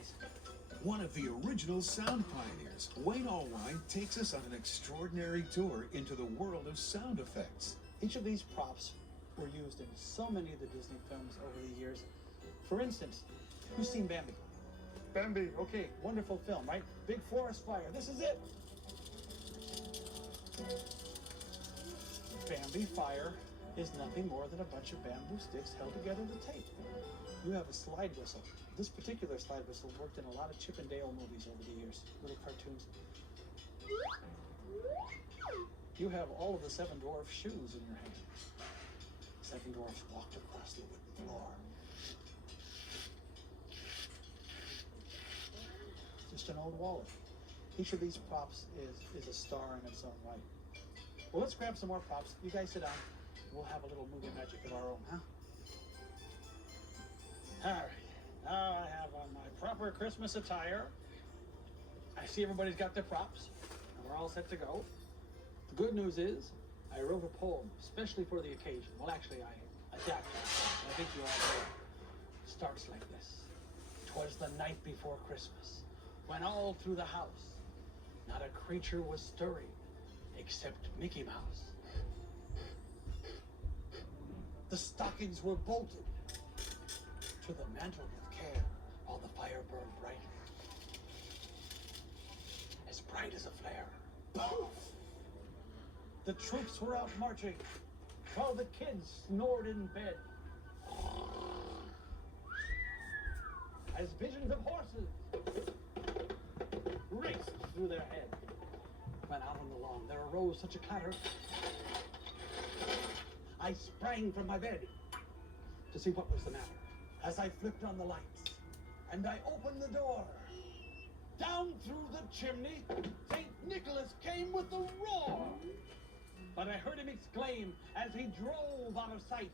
guys. One of the original sound pioneers, Wayne Allwine, takes us on an extraordinary tour into the world of sound effects. Each of these props were used in so many of the Disney films over the years. For instance, who's seen Bambi? Bambi, okay, wonderful film, right? Big forest fire, this is it. Bambi fire is nothing more than a bunch of bamboo sticks held together with tape. You have a slide whistle. This particular slide whistle worked in a lot of Chip and Dale movies over the years, little cartoons. You have all of the Seven Dwarfs' shoes in your hand. Seven Dwarfs walked across the wooden floor. Just an old wallet. Each of these props is a star in its own right. Well, let's grab some more props. You guys sit down. We'll have a little movie magic of our own, huh? All right. Now I have on my proper Christmas attire. I see everybody's got their props, and we're all set to go. The good news is, I wrote a poem especially for the occasion. Well, actually, I adapted it. I think you all know it. Starts like this. 'Twas the night before Christmas, when all through the house, not a creature was stirring, except Mickey Mouse. The stockings were bolted to the mantle with care, while the fire burned bright as a flare. Poof! The troops were out marching, while the kids snored in bed. As visions of horses raced through their head. When out on the lawn there arose such a clatter, I sprang from my bed to see what was the matter. As I flipped on the lights and I opened the door, down through the chimney, St. Nicholas came with a roar. But I heard him exclaim as he drove out of sight,